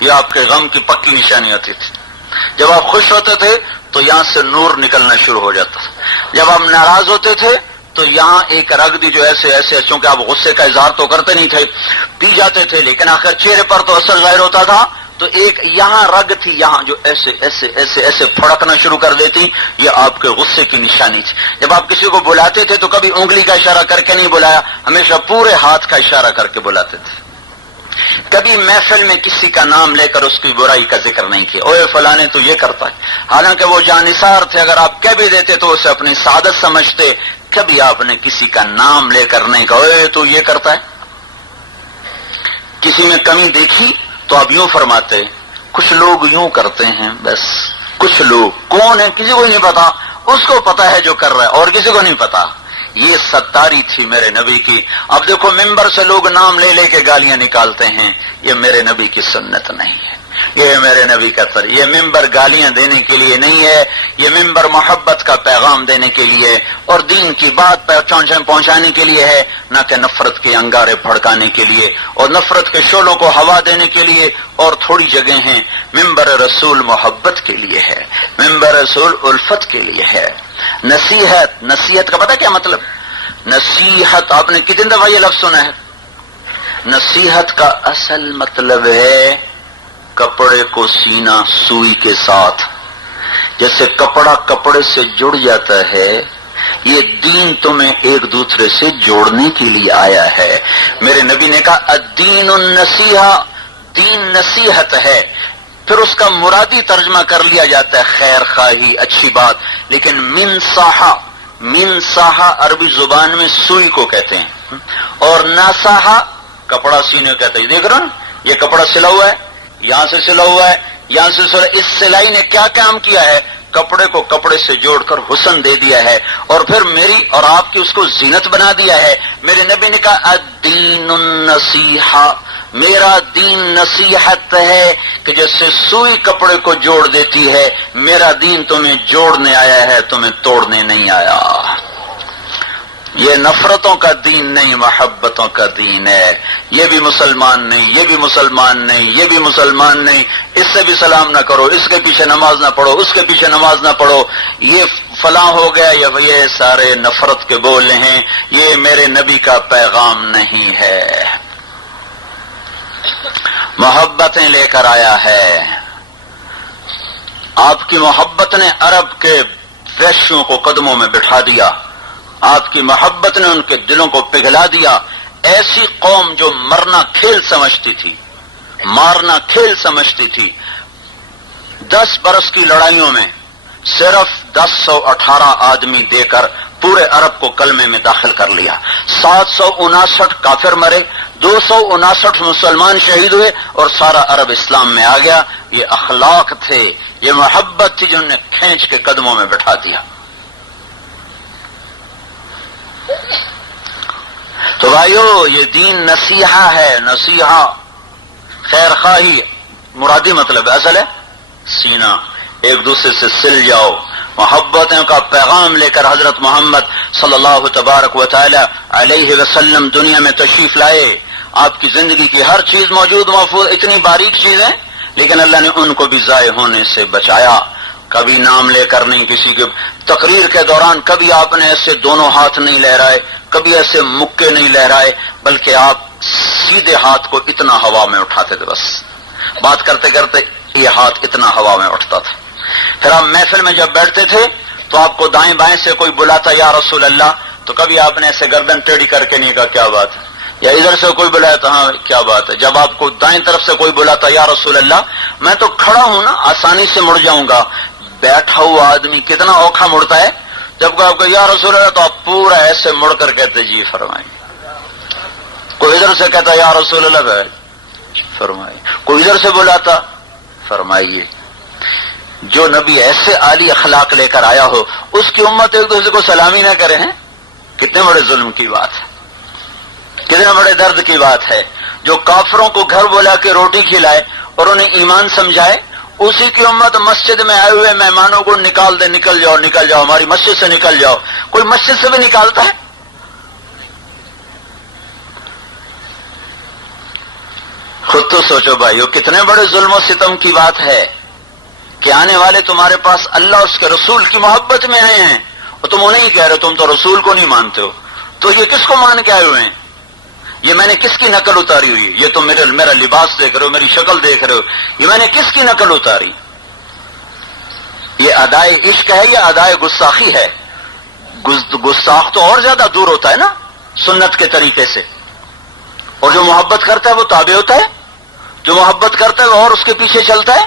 یہ آپ کے غم کی پکی نشانی ہوتی تھی. جب آپ خوش ہوتے تھے تو یہاں سے نور نکلنا شروع ہو جاتا تھا. جب آپ ناراض ہوتے تھے تو یہاں ایک رگ بھی جو ایسے چونکہ آپ غصے کا اظہار تو کرتے نہیں تھے، پی جاتے تھے، لیکن آخر چہرے پر تو اثر ظاہر ہوتا تھا، تو ایک یہاں رگ تھی یہاں جو ایسے پھڑکنا شروع کر دیتی. یہ آپ کے غصے کی نشانی تھی. جب آپ کسی کو بلاتے تھے تو کبھی انگلی کا اشارہ کر کے نہیں بلایا، ہمیشہ پورے ہاتھ کا اشارہ کر کے بلاتے تھے. کبھی محفل میں کسی کا نام لے کر اس کی برائی کا ذکر نہیں کیا، اوے فلاں نے تو یہ کرتا ہے، حالانکہ وہ جانثار تھے. اگر آپ کہہ بھی دیتے تو اسے اپنی سعادت سمجھتے. کبھی آپ نے کسی کا نام لے کر نہیں کہا اوے تو یہ کرتا ہے. کسی میں کمی دیکھی تو آپ یوں فرماتے کچھ لوگ یوں کرتے ہیں، بس کچھ لوگ کون ہے کسی کو نہیں پتا، اس کو پتا ہے جو کر رہا ہے اور کسی کو نہیں پتا. یہ ستاری تھی میرے نبی کی. اب دیکھو ممبر سے لوگ نام لے لے کے گالیاں نکالتے ہیں، یہ میرے نبی کی سنت نہیں ہے، یہ میرے نبی کا طریقہ. یہ ممبر گالیاں دینے کے لیے نہیں ہے، یہ ممبر محبت کا پیغام دینے کے لیے اور دین کی بات پہنچانے کے لیے ہے، نہ کہ نفرت کے انگارے بھڑکانے کے لیے اور نفرت کے شعلوں کو ہوا دینے کے لیے. اور تھوڑی جگہ ہیں ممبر رسول محبت کے لیے ہے، ممبر رسول الفت کے لیے ہے. نصیحت کا پتہ کیا مطلب؟ نصیحت آپ نے کتنی دفعہ یہ لفظ سنا ہے؟ نصیحت کا اصل مطلب ہے کپڑے کو سینا سوئی کے ساتھ. جیسے کپڑا کپڑے سے جڑ جاتا ہے، یہ دین تمہیں ایک دوسرے سے جوڑنے کے لیے آیا ہے. میرے نبی نے کہا الدین النصیحہ، دین نصیحت ہے. پھر اس کا مرادی ترجمہ کر لیا جاتا ہے خیر خواہی، اچھی بات. لیکن من صاحہ عربی زبان میں سوئی کو کہتے ہیں اور ناصاحہ کپڑا سینے کو کہتے ہیں. دیکھ رہے ہیں یہ کپڑا سلا ہوا ہے، یہاں سے سلا ہوا ہے، یہاں سے سلا. اس سلائی نے کیا کام کیا ہے؟ کپڑے کو کپڑے سے جوڑ کر حسن دے دیا ہے اور پھر میری اور آپ کی اس کو زینت بنا دیا ہے. میرے نبی نے کہا الدین النصیحہ، میرا دین نصیحت ہے کہ جیسے سوئی کپڑے کو جوڑ دیتی ہے، میرا دین تمہیں جوڑنے آیا ہے، تمہیں توڑنے نہیں آیا. یہ نفرتوں کا دین نہیں، محبتوں کا دین ہے. یہ بھی مسلمان نہیں، یہ بھی مسلمان نہیں، یہ بھی مسلمان نہیں، اس سے بھی سلام نہ کرو، اس کے پیچھے نماز نہ پڑھو، اس کے پیچھے نماز نہ پڑھو، یہ فلاں ہو گیا. یہ سارے نفرت کے بول ہیں، یہ میرے نبی کا پیغام نہیں ہے. محبتیں لے کر آیا ہے. آپ کی محبت نے عرب کے وحشیوں کو قدموں میں بٹھا دیا، آپ کی محبت نے ان کے دلوں کو پگھلا دیا. ایسی قوم جو مرنا کھیل سمجھتی تھی، مارنا کھیل سمجھتی تھی، 10 برس کی لڑائیوں میں صرف 1018 آدمی دے کر پورے عرب کو کلمے میں داخل کر لیا. 759 کافر مرے، 259 مسلمان شہید ہوئے اور سارا عرب اسلام میں آ گیا. یہ اخلاق تھے، یہ محبت تھی جنہوں نے کھینچ کے قدموں میں بٹھا دیا. تو بھائیو یہ دین نصیحہ ہے. نصیحہ خیر خواہی مرادی مطلب ہے، اصل ہے سینہ. ایک دوسرے سے سل جاؤ. محبتوں کا پیغام لے کر حضرت محمد صلی اللہ تبارک و تعالی علیہ وسلم دنیا میں تشریف لائے. آپ کی زندگی کی ہر چیز موجود محفوظ، اتنی باریک چیز ہے، لیکن اللہ نے ان کو بھی ضائع ہونے سے بچایا. کبھی نام لے کر نہیں، کسی کے تقریر کے دوران کبھی آپ نے ایسے دونوں ہاتھ نہیں لہرائے، کبھی ایسے مکے نہیں لہرائے، بلکہ آپ سیدھے ہاتھ کو اتنا ہوا میں اٹھاتے تھے. بس بات کرتے کرتے یہ ہاتھ اتنا ہوا میں اٹھتا تھا. پھر آپ محفل میں جب بیٹھتے تھے تو آپ کو دائیں بائیں سے کوئی بلاتا یا رسول اللہ، تو کبھی آپ نے ایسے گردن ٹیڑھی کر کے نہیں کہا کیا بات ہے، یا ادھر سے کوئی بلایا تو ہاں کیا بات ہے. جب آپ کو دائیں طرف سے کوئی بلاتا یا رسول اللہ، میں تو کھڑا ہوں نا، آسانی سے مڑ جاؤں گا. بیٹھا ہوا آدمی کتنا اوکھا مڑتا ہے. جب کوئی آپ کو یا رسول اللہ تو آپ پورا ایسے مڑ کر کہتے جی فرمائیے. کوئی ادھر سے کہتا یا رسول اللہ فرمائیے، کوئی ادھر سے بلاتا فرمائیے. جو نبی ایسے عالی اخلاق لے کر آیا ہو، اس کی امت ایک دوسرے کو سلامی نہ کرے ہیں، کتنے بڑے ظلم کی بات ہے، کتنے بڑے درد کی بات ہے. جو کافروں کو گھر بلا کے روٹی کھلائے اور انہیں ایمان سمجھائے، اسی کی امت مسجد میں آئے ہوئے مہمانوں کو نکال دے، نکل جاؤ نکل جاؤ، ہماری مسجد سے نکل جاؤ. کوئی مسجد سے بھی نکالتا ہے؟ خود تو سوچو بھائیو کتنے بڑے ظلم و ستم کی بات ہے کہ آنے والے تمہارے پاس اللہ اس کے رسول کی محبت میں آئے ہیں اور تم انہیں ہی کہہ رہے ہو تم تو رسول کو نہیں مانتے ہو. تو یہ کس کو مان کے آئے ہوئے ہیں؟ یہ میں نے کس کی نقل اتاری ہوئی ہے؟ یہ تو میرا لباس دیکھ رہے ہو، میری شکل دیکھ رہے ہو، یہ میں نے کس کی نقل اتاری؟ یہ ادائے عشق ہے یا ادائے گستاخی ہے؟ گستاخ تو اور زیادہ دور ہوتا ہے نا سنت کے طریقے سے، اور جو محبت کرتا ہے وہ تابع ہوتا ہے، جو محبت کرتا ہے وہ اور اس کے پیچھے چلتا ہے.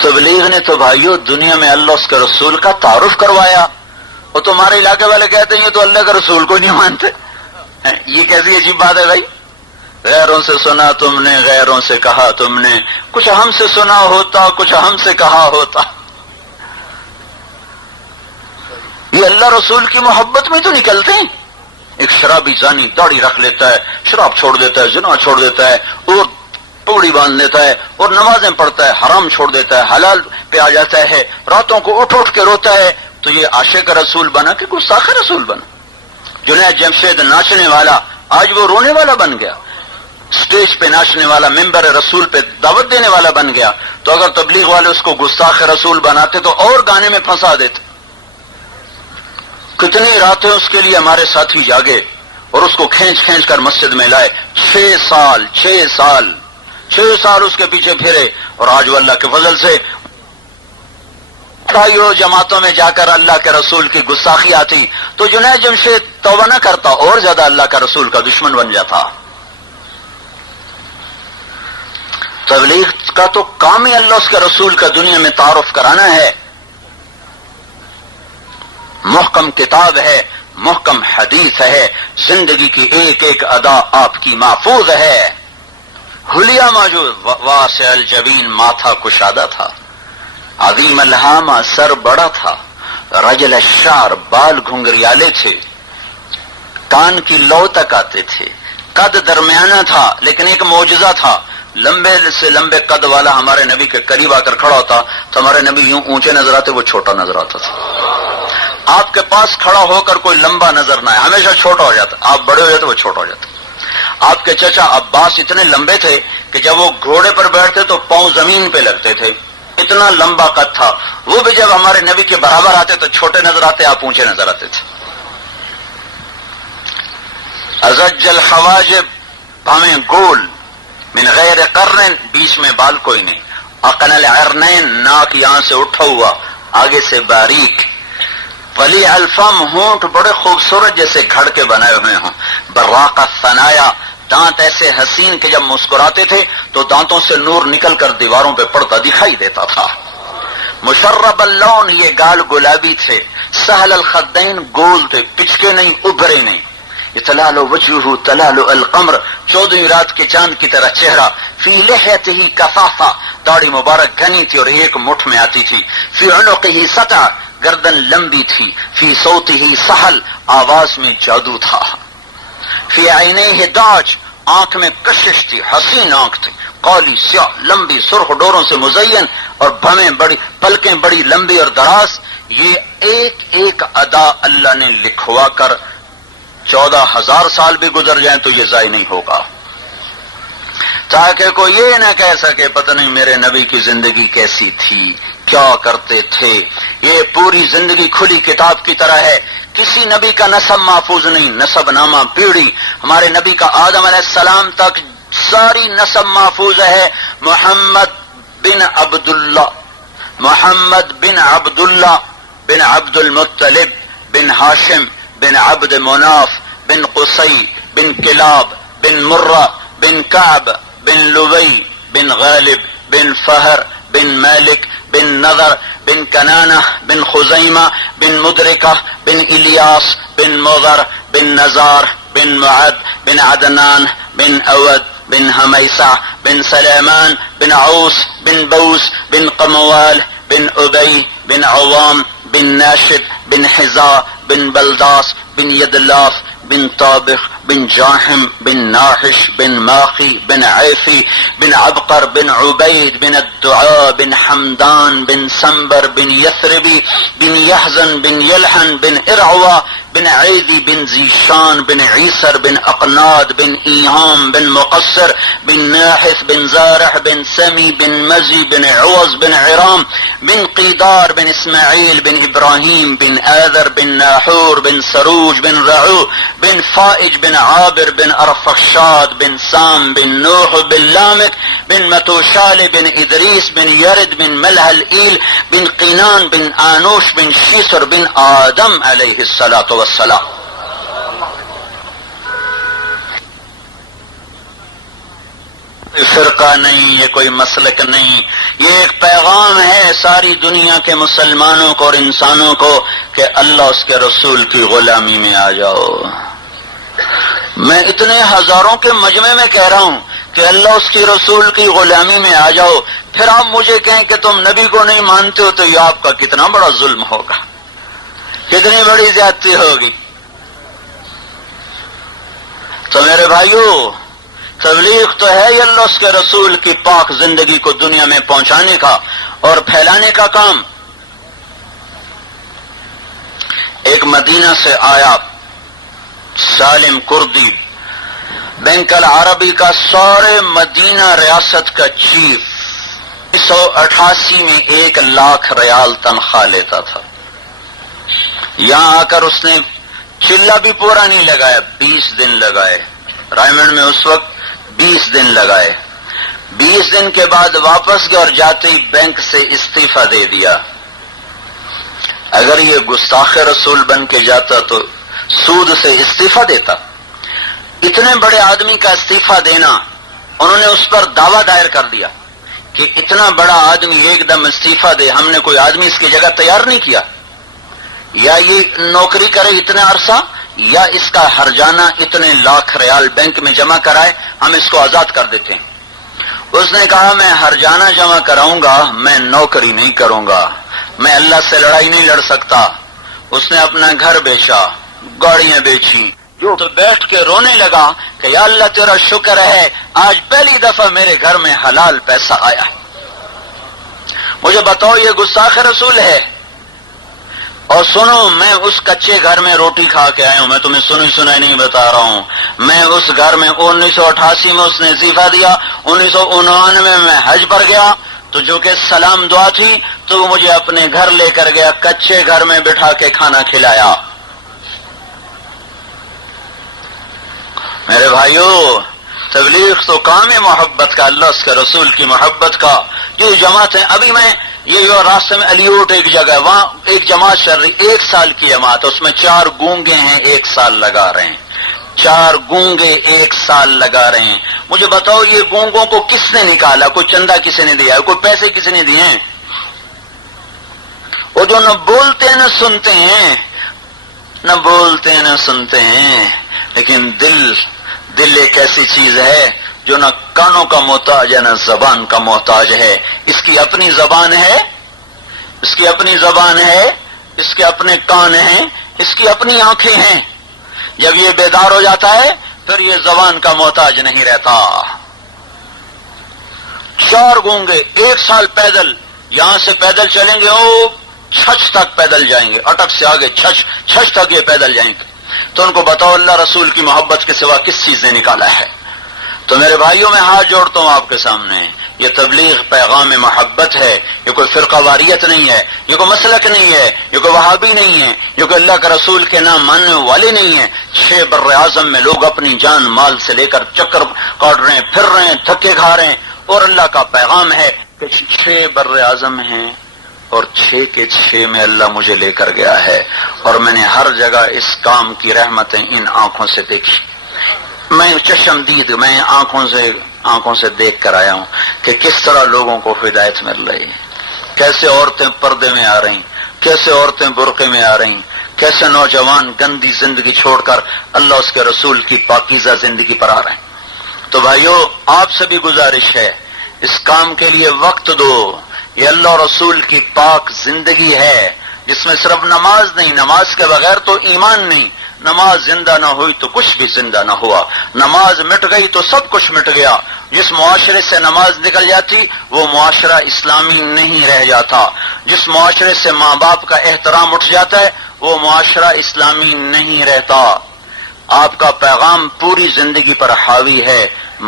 تبلیغ نے تو بھائیو دنیا میں اللہ اس کے رسول کا تعارف کروایا، اور تمہارے علاقے والے کہتے ہیں یہ تو اللہ کے رسول کو نہیں مانتے. یہ کیسی عجیب بات ہے بھائی؟ غیروں سے سنا تم نے، غیروں سے کہا تم نے، کچھ ہم سے سنا ہوتا کچھ ہم سے کہا ہوتا. یہ اللہ رسول کی محبت میں تو نکلتے ہیں. ایک شرابی زانی داڑھی رکھ لیتا ہے، شراب چھوڑ دیتا ہے، زنا چھوڑ دیتا ہے، اور پگڑی باندھ لیتا ہے، اور نمازیں پڑھتا ہے، حرام چھوڑ دیتا ہے، حلال پہ آ جاتا ہے، راتوں کو اٹھ کے روتا ہے. تو یہ عاشق رسول بنا کہ گستاخ رسول بنا؟ جنید جمشید ناچنے والا آج وہ رونے والا بن گیا، اسٹیج پہ ناچنے والا، ممبر رسول پہ دعوت دینے والا بن گیا. تو اگر تبلیغ والے اس کو گستاخ رسول بناتے تو اور گانے میں پھنسا دیتے. کتنی راتیں اس کے لیے ہمارے ساتھی جاگے اور اس کو کھینچ کر مسجد میں لائے. 6 سال اس کے پیچھے پھرے، اور آج وہ اللہ کے فضل سے جماعتوں میں جا کر اللہ کے رسول کی گستاخی آتی تو جنید جمشید توبہ نہ کرتا، اور زیادہ اللہ کا رسول کا دشمن بن جاتا. تبلیغ کا تو کام ہی اللہ اس کے رسول کا دنیا میں تعارف کرانا ہے. محکم کتاب ہے، محکم حدیث ہے، زندگی کی ایک ایک ادا آپ کی محفوظ ہے. حلیہ موجود، واسع الجبین ماتھا کشادہ تھا، عظیم الہامہ سر بڑا تھا، رجل الشعر بال گھنگریالے تھے، کان کی لو تک آتے تھے، قد درمیانہ تھا لیکن ایک معجزہ تھا. لمبے سے لمبے قد والا ہمارے نبی کے قریب آ کر کھڑا ہوتا تو ہمارے نبی یوں اونچے نظر آتے، وہ چھوٹا نظر آتا تھا. آپ کے پاس کھڑا ہو کر کوئی لمبا نظر نہ آئے، ہمیشہ چھوٹا ہو جاتا. آپ بڑے ہو جاتے وہ چھوٹا ہو جاتا. آپ کے چچا عباس اتنے لمبے تھے کہ جب وہ گھوڑے پر بیٹھتے تو پاؤں زمین پہ لگتے تھے، اتنا لمبا قد تھا. وہ بھی جب ہمارے نبی کے برابر آتے تو چھوٹے نظر آتے، آپ اونچے نظر آتے تھے. ازج الحواجب، پاویں گول، من غیر قرن، بیچ میں بال کوئی نہیں، اقن العرنین، ناک یہاں سے اٹھا ہوا آگے سے باریک، ولی الفم، ہونٹ بڑے خوبصورت جیسے گھڑ کے بنائے ہوئے ہوں، براق الثنایا، دانت ایسے حسین کہ جب مسکراتے تھے تو دانتوں سے نور نکل کر دیواروں پہ پڑتا دکھائی دیتا تھا. مشرب اللون، یہ گال گلابی تھے، سہل الخدین، گول تھے، پچکے نہیں، ابھرے نہیں. تلال وجهه تلال القمر، 14ویں رات کے چاند کی طرح چہرہ. فی لحیته کفافہ، داڑھی مبارک گھنی تھی اور ایک مٹھ میں آتی تھی. فی عنقه سطع، گردن لمبی تھی. فی صوته سہل، آواز میں جادو تھا. فی عینیہ داج، آنکھ میں کشش تھی، حسین آنکھ تھی، کالی سیاہ لمبی سرخ ڈوروں سے مزین، اور بھویں بڑی، پلکیں بڑی لمبی اور دراز. یہ ایک ایک ادا اللہ نے لکھوا کر 14,000 سال بھی گزر جائیں تو یہ ضائع نہیں ہوگا، تاکہ کوئی یہ نہ کہہ سکے پتہ نہیں میرے نبی کی زندگی کیسی تھی، کیا کرتے تھے. یہ پوری زندگی کھلی کتاب کی طرح ہے، کسی نبی کا نسب محفوظ نہیں، نسب نامہ پیڑھی ہمارے نبی کا آدم علیہ السلام تک ساری نسب محفوظ ہے. محمد بن عبداللہ، محمد بن عبداللہ بن عبد المطلب بن ہاشم بن عبد مناف بن قصی بن کلاب بن مرہ بن کعب بن لبی بن غالب بن فہر بن مالک بن نضر بن کنانہ بن خزیمہ بن مدرکہ بن الیاس بن مضر بن نزار بن معد بن عدنان بن اود بن حمیسہ بن سلیمان بن عوس بن بوس بن قموال بن ابی بن عوام بن ناشب بن حزا بن بلداس بن یدلاف بن طابخ بن جاحم بن ناحش بن ماخي بن عيفي بن عبقر بن عبيد بن الدعاء بن حمدان بن سنبر بن يثربي بن يحزن بن يلحن بن إرعوى بن عيدي بن زيشان بن عيسر بن أقناد بن إيهام بن مقصر بن ناحث بن زارح بن سمي بن مزي بن عوز بن عرام بن قيدار بن إسماعيل بن إبراهيم بن آذر بن ناحور بن سروج بن رعو بن فائج بن عابر بن أرفخشاد بن سام بن نوح بن لامك بن متوشال بن إدريس بن يرد بن ملهل إيل بن قينان بن آنوش بن شيسر بن آدم عليه الصلاة والسلام. فرقہ نہیں، یہ کوئی مسلک نہیں، یہ ایک پیغام ہے ساری دنیا کے مسلمانوں کو اور انسانوں کو کہ اللہ اس کے رسول کی غلامی میں آ جاؤ. میں اتنے ہزاروں کے مجمع میں کہہ رہا ہوں کہ اللہ اس کی رسول کی غلامی میں آ جاؤ، پھر آپ مجھے کہیں کہ تم نبی کو نہیں مانتے ہو، تو یہ آپ کا کتنا بڑا ظلم ہوگا، کتنی بڑی زیادتی ہوگی. تو میرے بھائیو، تبلیغ تو ہے یہ اللہ اس کے رسول کی پاک زندگی کو دنیا میں پہنچانے کا اور پھیلانے کا کام. ایک مدینہ سے آیا سالم کردی، بینک العربی کا سارے مدینہ ریاست کا چیف، 1988 میں 1 لاکھ ریال تنخواہ لیتا تھا. یہاں آ کر اس نے چلہ بھی پورا نہیں لگایا، 20 دن لگائے. رائمنڈ میں اس وقت 20 دن لگائے. 20 دن کے بعد واپس گیا اور جاتے ہی بینک سے استعفیٰ دے دیا. اگر یہ گستاخ رسول بن کے جاتا تو سود سے استعفیٰ دیتا. اتنے بڑے آدمی کا استعفیٰ دینا، انہوں نے اس پر دعویٰ دائر کر دیا کہ اتنا بڑا آدمی ایک دم استعفیٰ دے، ہم نے کوئی آدمی اس کی جگہ تیار نہیں کیا، یا یہ نوکری کرے اتنے عرصہ یا اس کا ہرجانہ اتنے لاکھ ریال بینک میں جمع کرائے، ہم اس کو آزاد کر دیتے ہیں. اس نے کہا میں ہرجانہ جمع کراؤں گا، میں نوکری نہیں کروں گا، میں اللہ سے لڑائی نہیں لڑ سکتا. اس نے اپنا گھر بیچا، گاڑیاں بیچی، تو بیٹھ کے رونے لگا کہ یا اللہ تیرا شکر ہے آج پہلی دفعہ میرے گھر میں حلال پیسہ آیا. مجھے بتاؤ یہ گستاخ رسول ہے؟ اور سنو، میں اس کچے گھر میں روٹی کھا کے آیا ہوں، میں تمہیں سنائی نہیں بتا رہا ہوں. میں اس گھر میں 1988 میں اس نے استعفیٰ دیا، 1999 میں حج پر گیا تو جو کہ سلام دعا تھی تو وہ مجھے اپنے گھر لے کر گیا، کچے گھر میں بٹھا کے کھانا کھلایا. میرے بھائیو، تبلیغ تو کام ہے محبت کا، اللہ اس کے رسول کی محبت کا. یہ جماعتیں ابھی میں یہ جو راستے میں علیوٹ ایک جگہ ہے، وہاں ایک جماعت چل رہی، 1 سال کی جماعت، اس میں 4 گونگے ہیں 1 سال لگا رہے ہیں. 4 گونگے 1 سال لگا رہے ہیں. مجھے بتاؤ یہ گونگوں کو کس نے نکالا؟ کوئی چندہ کسی نے دیا؟ کوئی پیسے کسی نے دیے ہیں؟ وہ جو نہ بولتے ہیں نہ سنتے ہیں، نہ بولتے ہیں نہ سنتے ہیں، لیکن دل ایک ایسی چیز ہے جو نہ کانوں کا محتاج ہے نہ زبان کا محتاج ہے. اس کی اپنی زبان ہے، اس کی اپنی زبان ہے، اس کے اپنے کان ہیں، اس کی اپنی آنکھیں ہیں. جب یہ بیدار ہو جاتا ہے پھر یہ زبان کا محتاج نہیں رہتا. 4 گونگے 1 سال پیدل، یہاں سے پیدل چلیں گے او چھچ تک پیدل جائیں گے، اٹک سے آگے چھچ تک یہ پیدل جائیں گے. تو ان کو بتاؤ اللہ رسول کی محبت کے سوا کس چیز نے نکالا ہے؟ تو میرے بھائیوں میں ہاتھ جوڑتا ہوں آپ کے سامنے، یہ تبلیغ پیغام محبت ہے. یہ کوئی فرقہ واریت نہیں ہے، یہ کوئی مسلک نہیں ہے، یہ کوئی وہابی نہیں ہے، یہ کوئی اللہ کے رسول کے نام ماننے والے نہیں ہیں. 6 بر اعظم میں لوگ اپنی جان مال سے لے کر چکر کاٹ رہے ہیں، پھر رہے ہیں، تھکے کھا رہے ہیں، اور اللہ کا پیغام ہے کہ 6 بر اعظم ہیں اور 6 کے 6 میں اللہ مجھے لے کر گیا ہے، اور میں نے ہر جگہ اس کام کی رحمتیں ان آنکھوں سے دیکھی. میں چشمدید، میں آنکھوں سے دیکھ کر آیا ہوں کہ کس طرح لوگوں کو ہدایت مل رہی ہے، کیسے عورتیں پردے میں آ رہی، کیسے عورتیں برقعے میں آ رہی، کیسے نوجوان گندی زندگی چھوڑ کر اللہ اس کے رسول کی پاکیزہ زندگی پر آ رہے ہیں. تو بھائیو، آپ سے بھی گزارش ہے، اس کام کے لیے وقت دو. یہ اللہ رسول کی پاک زندگی ہے جس میں صرف نماز نہیں، نماز کے بغیر تو ایمان نہیں، نماز زندہ نہ ہوئی تو کچھ بھی زندہ نہ ہوا. نماز مٹ گئی تو سب کچھ مٹ گیا. جس معاشرے سے نماز نکل جاتی وہ معاشرہ اسلامی نہیں رہ جاتا. جس معاشرے سے ماں باپ کا احترام اٹھ جاتا ہے وہ معاشرہ اسلامی نہیں رہتا. آپ کا پیغام پوری زندگی پر حاوی ہے.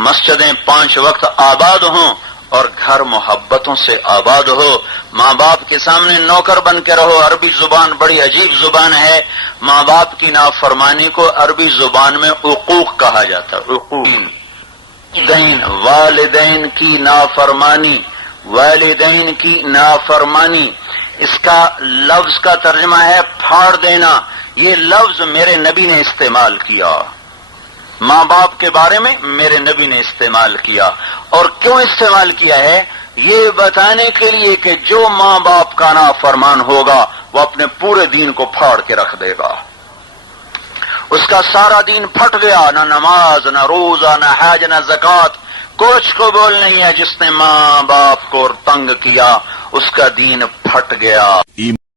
مسجدیں 5 وقت آباد ہوں اور گھر محبتوں سے آباد ہو. ماں باپ کے سامنے نوکر بن کے رہو. عربی زبان بڑی عجیب زبان ہے. ماں باپ کی نافرمانی کو عربی زبان میں عقوق کہا جاتا ہے. عقوق والدین کی نافرمانی. والدین کی نافرمانی اس کا لفظ کا ترجمہ ہے پھاڑ دینا. یہ لفظ میرے نبی نے استعمال کیا. ماں باپ کے بارے میں میرے نبی نے استعمال کیا. اور کیوں استعمال کیا ہے؟ یہ بتانے کے لیے کہ جو ماں باپ کا نافرمان ہوگا وہ اپنے پورے دین کو پھاڑ کے رکھ دے گا. اس کا سارا دین پھٹ گیا. نہ نماز، نہ روزہ، نہ حج، نہ زکوٰۃ، کچھ قبول نہیں ہے. جس نے ماں باپ کو تنگ کیا اس کا دین پھٹ گیا.